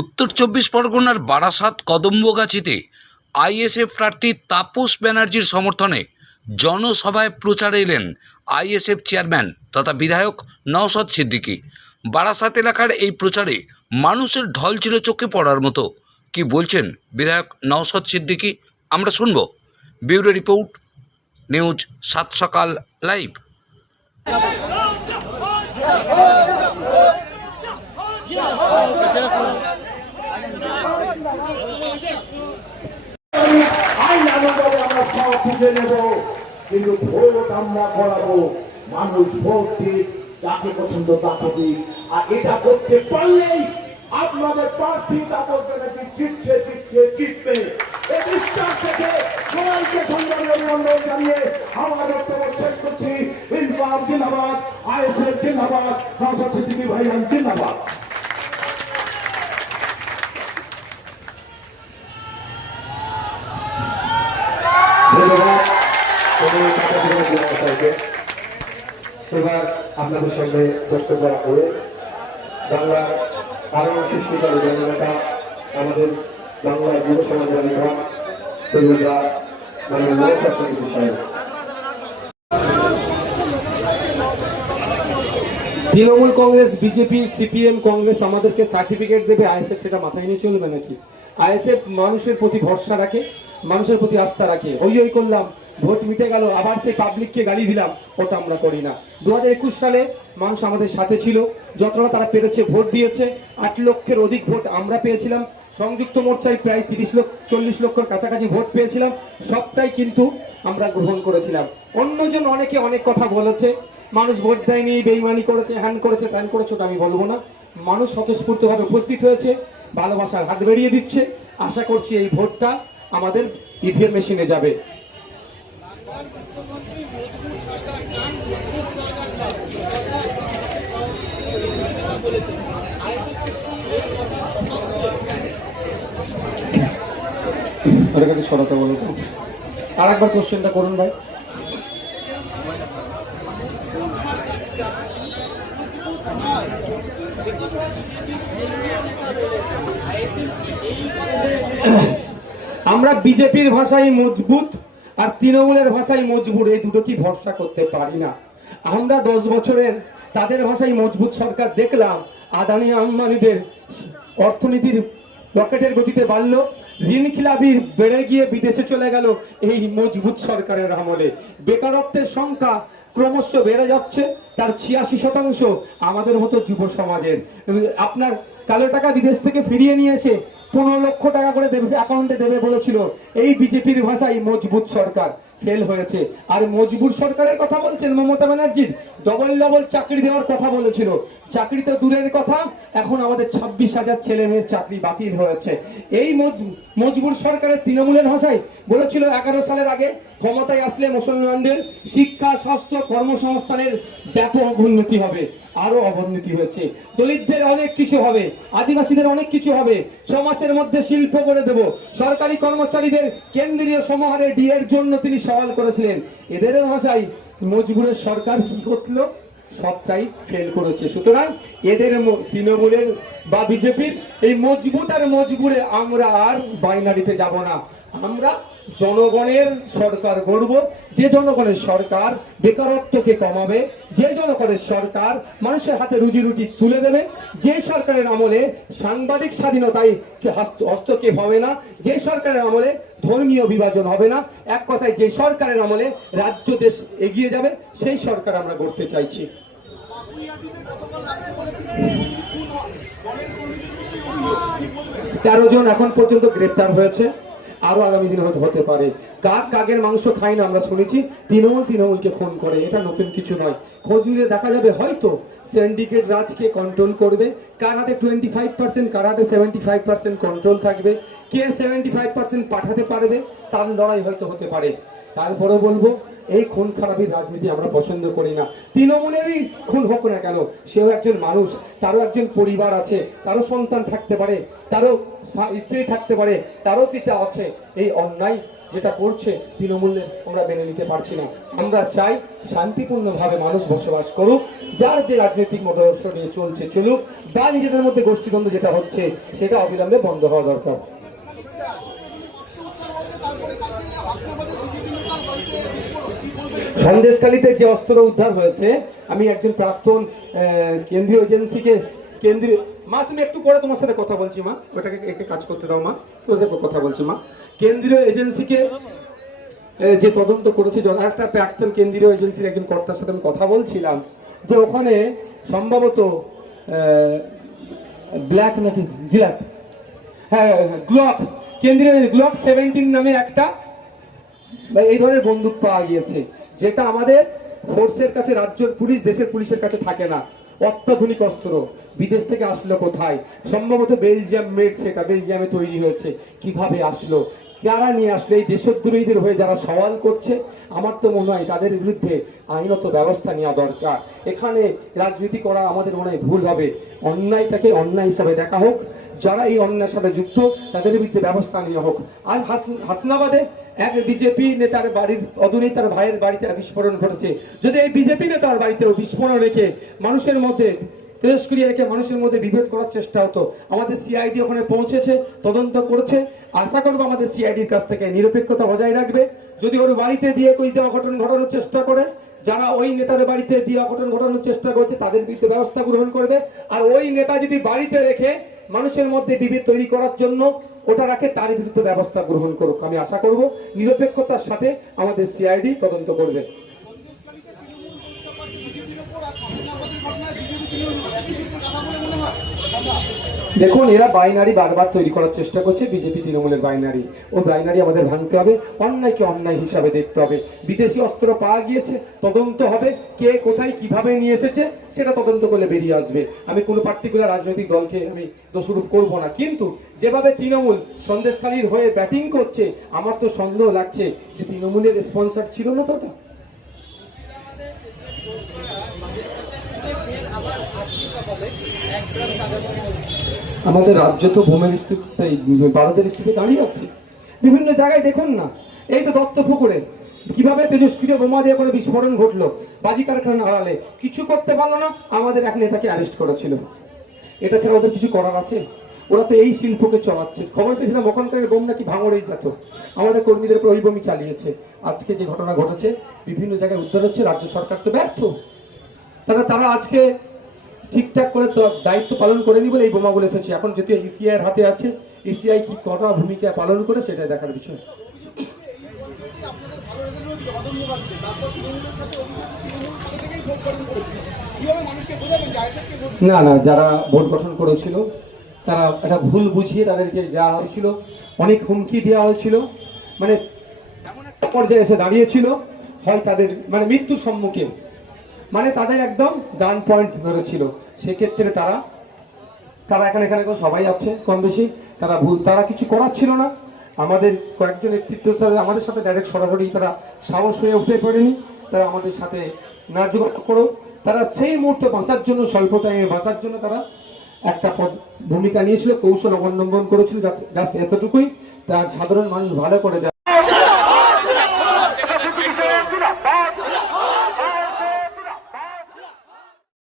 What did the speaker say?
উত্তর চব্বিশ পরগনার বারাসাত কদম্বগাছিতে আইএসএফ প্রার্থী তাপস ব্যানার্জির সমর্থনে জনসভায় প্রচারে এলেন আইএসএফ চেয়ারম্যান তথা বিধায়ক নওশাদ সিদ্দিকী। বারাসাত এলাকার এই প্রচারে মানুষের ঢল ছিল চোখে পড়ার মতো। কি বলছেন বিধায়ক নওশাদ সিদ্দিকী? আমরা শুনব। ব্যুরো রিপোর্ট, নিউজ সাত সকাল লাইভ আইন আমাদের বুঝে নেব, কিন্তু ভোট আমরা করাবো। মানুষ ভোট দিক, যাকে পছন্দ তাকে দিক। আর এটা করতে পারলেই আপনাদের প্রার্থী তাপস ব্যানার্জি জিতছে জিতছে, জিতবে। শেষ করছি। ইনকাম জিন্দাবাদ, আইএসএফ জিন্দাবাদ নশো সিদ্দিকি জিন্দাবাদ। ধন্যবাদ এবার আপনাদের সঙ্গে বক্তব্য রাখবে। বাংলার আরও সৃষ্টিকারী জননেতা আমাদের বাংলার যুব সমাজের মানে তৃণমূল কংগ্রেস, বিজেপি, সিপিএম, কংগ্রেস আমাদেরকে সার্টিফিকেট দেবে, আইএসএফ সেটা মাথায় নিয়ে চলবে নাকি? আইএসএফ মানুষের প্রতি ভরসা রাখে মানুষের প্রতি আস্থা রাখে। ওই হই করলাম, ভোট মিটে গেল, আবার সেই পাবলিককে গালি দিলাম, ওটা আমরা করি না। দু একুশ সালে মানুষ আমাদের সাথে ছিল, যতটা তারা পেরেছে ভোট দিয়েছে, আট লক্ষের অধিক ভোট আমরা পেয়েছিলাম, সংযুক্ত মোর্চায় প্রায় তিরিশ লক্ষ, চল্লিশ লক্ষর কাছাকাছি ভোট পেয়েছিলাম, সবটাই কিন্তু আমরা গ্রহণ করেছিলাম। অন্যজন অনেকে অনেক কথা বলেছে, মানুষ ভোট দেয়নি, বেইমানি করেছে, হ্যান করেছে, ত্যান করেছে, ওটা আমি বলব না। মানুষ স্বতঃস্ফূর্তভাবে উপস্থিত হয়েছে, ভালোবাসার হাত বেরিয়ে দিচ্ছে, আশা করছি এই ভোটটা আমাদের ইভিএম মেশিনে যাবে। ওদের কাছে বলো তো। আর একবার কোশ্চেনটা করুন ভাই। আমরা বিজেপির ভাষায় মজবুত আর তৃণমূলের ভাষায় মজবুত, এই দুটো কি ভরসা করতে পারি না? আমরা দশ বছরের তাদের ভাষায় মজবুত সরকার দেখলাম, আদানি আম্বানিদের অর্থনীতির রকেটের গতিতে বাড়লো, ঋণ খিলাপি বেড়ে গিয়ে বিদেশে চলে গেল এই মজবুত সরকারের আমলে। বেকারত্বের সংখ্যা ক্রমশ বেড়ে যাচ্ছে, তার ছিয়াশি শতাংশ আমাদের মতো যুব সমাজের। আপনার কালো টাকা বিদেশ থেকে ফিরিয়ে নিয়ে এসে পনেরো লক্ষ টাকা করে দেবে অ্যাকাউন্টে দেবে বলেছিল। এই বিজেপির ভাষায় মজবুত সরকার। ফেল হয়েছে। আর মজবুত সরকারের কথা বলছেন মমতা ব্যানার্জির। ডবল ডবল চাকরি দেওয়ার কথা বলেছিল। চাকরি তো দূরের কথা, এখন আমাদের ছাব্বিশ হাজার ছেলে মেয়ের চাকরি বাতিল হয়েছে। এই মজবুর সরকারের তৃণমূলের ভাষায় বলেছিল এগারো সালের আগে ক্ষমতায় আসলে মুসলমানদের শিক্ষা, স্বাস্থ্য, কর্মসংস্থানের ব্যাপক উন্নতি হবে, আরও অবনতি হয়েছে। দলিতদের অনেক কিছু হবে, আদিবাসীদের অনেক কিছু হবে। ছ মাসের মধ্যে শিল্প করে দেব। সরকারি কর্মচারীদের কেন্দ্রীয় সমাহারে ডিএর জন্য তিনি সওয়াল করেছিলেন। এদের ভাষায় মজবুরের সরকার কি করছিল? সবটাই ফেল করেছে। সুতরাং এদের তৃণমূলের বা বিজেপির এই মজবুত আর মজবুরে আমরা আর বাইনারিতে যাব না। আমরা জনগণের সরকার গড়ব, যে জনগণের সরকার বেকারত্বকে কমাবে, যে জনগণের সরকার মানুষের হাতে রুজি রুটি তুলে দেবে, যে সরকারের আমলে সাংবাদিক স্বাধীনতায় হস্তক্ষেপ হবে না, যে সরকারের আমলে ধর্মীয় বিভাজন হবে না, এক কথায় যে সরকারের আমলে রাজ্য দেশ এগিয়ে যাবে, সেই সরকার আমরা গড়তে চাইছি। তেরো জন এখন পর্যন্ত গ্রেপ্তার হয়েছে। আরও আগামী দিনে হয়তো হতে পারে। কাক কাকের মাংস খাই না আমরা শুনেছি, তৃণমূল তৃণমূলকে খুন করে। এটা নতুন কিছু নয়। খোঁজ দেখা যাবে হয়তো সিন্ডিকেট রাজকে কন্ট্রোল করবে। কার হাতে টোয়েন্টি ফাইভ পার্সেন্ট কার হাতে সেভেন্টি ফাইভ পার্সেন্ট কন্ট্রোল থাকবে? কে সেভেন্টি ফাইভ পার্সেন্ট পাঠাতে পারবে? তার লড়াই হয়তো হতে পারে। তারপরে বলব, এই খুন খারাপির রাজনীতি আমরা পছন্দ করি না। তৃণমূলেরই খুন হোক না কেন, সেও একজন মানুষ, তারও একজন পরিবার আছে, তারও সন্তান থাকতে পারে, তারও স্ত্রী থাকতে পারে, তারও পিতা আছে। এই অন্যায় যেটা করছে তৃণমূলের, আমরা মেনে নিতে পারছি না। আমরা চাই শান্তিপূর্ণভাবে মানুষ বসবাস করুক, যার যে রাজনৈতিক মতাদর্শ নিয়ে চলছে চলুক, বা নিজেদের মধ্যে গোষ্ঠীদ্বন্দ্ব যেটা হচ্ছে, সেটা অবিলম্বে বন্ধ হওয়া দরকার। সন্দেশখালীতে যে অস্ত্র উদ্ধার হয়েছে, আমি একজন প্রাক্তন কেন্দ্রীয় এজেন্সিকে কেন্দ্রীয় মা, তুমি একটু পরে তোমার সাথে কথা বলছি, মা। ওটাকে একে কাজ করতে দাও, মা। তোর সাথে কথা বলছি, মা। কেন্দ্রীয় এজেন্সিকে যে তদন্ত করেছে একটা প্রাক্তন কেন্দ্রীয় এজেন্সির একজন কর্তার সাথে আমি কথা বলছিলাম, যে ওখানে সম্ভবত ব্ল্যাক নাকি জিলাপ হ্যাঁ গ্লক। কেন্দ্রীয় গ্লক সেভেন্টিন নামে একটা এই ধরনের বন্দুক পাওয়া গিয়েছে, যেটা আমাদের ফোর্সের কাছে, রাজ্যের পুলিশ, দেশের পুলিশের কাছে থাকে না। অত্যাধুনিক অস্ত্র। বিদেশ থেকে আসলো কোথায়? সম্ভবত বেলজিয়াম মেড সেটা, বেলজিয়ামে তৈরি হয়েছে। কীভাবে আসলো? কারা নিয়ে আসলো? এই দেশদ্রোহীদের হয়ে যারা সওয়াল করছে, আমার তো মনে হয় তাদের বিরুদ্ধে আইনত ব্যবস্থা নেওয়া দরকার। এখানে রাজনীতি করা আমাদের মনে হয় ভুল হবে। অন্যায়টাকে অন্যায় হিসাবে দেখা হোক, যারা এই অন্যায়ের সাথে যুক্ত, তাদের বিরুদ্ধে ব্যবস্থা নেওয়া হোক। আর হাস- হাসনাবাদে এক বিজেপি নেতার বাড়ির অদূরেই তার ভাইয়ের বাড়িতে বিস্ফোরণ ঘটেছে। যদি এই বিজেপি নেতার বাড়িতেও বিস্ফোরণ রেখে মানুষের মধ্যে তেজস্ক্রিয়া মানুষের মধ্যে বিভেদ করার চেষ্টা হতো। আমাদের সিআইডি ওখানে পৌঁছেছে, তদন্ত করছে। আশা করব আমাদের সিআইডির কাছ থেকে নিরপেক্ষতা বজায় রাখবে। যদি ওর বাড়িতে দিয়ে কই দেওয়া ঘটনা ঘটানোর চেষ্টা করে, যারা ওই নেতাদের বাড়িতে দিয়ে অঘটন ঘটানোর চেষ্টা করছে, তাদের বিরুদ্ধে ব্যবস্থা গ্রহণ করবে। আর ওই নেতা যদি বাড়িতে রেখে মানুষের মধ্যে বিভেদ তৈরি করার জন্য ওটা রাখে, তার বিরুদ্ধে ব্যবস্থা গ্রহণ করুক। আমি আশা করব নিরপেক্ষতার সাথে আমাদের সিআইডি তদন্ত করবে। দেখুন, এরা বাইনারি বারবার তৈরি করার চেষ্টা করছে, বিজেপি, তৃণমূলের বাইনারি ও বাইনারি আমাদের ভাঙতে হবে, অন্যায়কে অন্যায় হিসাবে দেখতে হবে। বিদেশি অস্ত্র পাওয়া গিয়েছে, তদন্ত হবে, কে কোথায় কীভাবে নিয়ে এসেছে, সেটা তদন্ত করলে বেরিয়ে আসবে। আমি কোনো পার্টিকুলার রাজনৈতিক দলকে আমি দোষারোপ করব না। কিন্তু যেভাবে তৃণমূল সন্দেশখালীর হয়ে ব্যাটিং করছে, আমার তো সন্দেহ লাগছে যে তৃণমূলের স্পন্সর ছিল না তো ওটা। আমাদের রাজ্য তো ভূমের স্থিতিতে ভারতের স্থিতি দাঁড়িয়ে আছে। বিভিন্ন জায়গায় দেখুন না, এই তো দত্ত পুকুরে, কীভাবে তেজস্ক্রিয় বোমা দিয়ে করে বিস্ফোরণ ঘটলো, বাজি কারখানা আড়ালে, কিছু করতে পারল না, আমাদের এক নেতাকে অ্যারেস্ট করেছিল এটা ছাড়া ওদের কিছু করার আছে? ওরা তো এই শিল্পকে চলাচ্ছে। খবর পেয়েছিলাম, ওখানকার বোম নাকি ভাঙড়েই যেত। আমাদের কর্মীদের উপর ওই বোমই চালিয়েছে। আজকে যে ঘটনা ঘটেছে, বিভিন্ন জায়গায় উদ্ধার হচ্ছে, রাজ্য সরকার তো ব্যর্থ। তারা তারা আজকে ঠিকঠাক করে দায়িত্ব পালন করেনি বলে এই বোমাগুলো এসেছে। এখন যদিও ইসিআই এর হাতে আছে ইসিআই কি কটা ভূমিকা পালন করে সেটা দেখার বিষয়। না না, যারা ভোট গঠন করেছিল, তারা একটা ভুল বুঝিয়ে তাদেরকে যাওয়া হয়েছিল। অনেক হুমকি দেওয়া হয়েছিল। মানে পর্যায়ে এসে দাঁড়িয়েছিল। হয় তাদের মানে মৃত্যুর সম্মুখে মানে তাদের একদম গান পয়েন্ট ধরেছিল সেক্ষেত্রে তারা তারা এখানে এখানে সবাই আছে কম বেশি, তারা ভুল, তারা কিছু করার ছিল না। আমাদের কয়েকজন নেতৃত্ব আমাদের সাথে ডাইরেক্ট সরাসরি তারা সাহস হয়ে উঠে পড়েনি। তারা আমাদের সাথে না যোগাযোগ করো তারা সেই মুহূর্তে বাঁচার জন্য স্বল্প টাইমে বাঁচার জন্য তারা একটা পদ- ভূমিকা নিয়েছিল, কৌশল অবলম্বন করেছিল, জাস্ট এতটুকুই। তার সাধারণ মানুষ ভালো করে।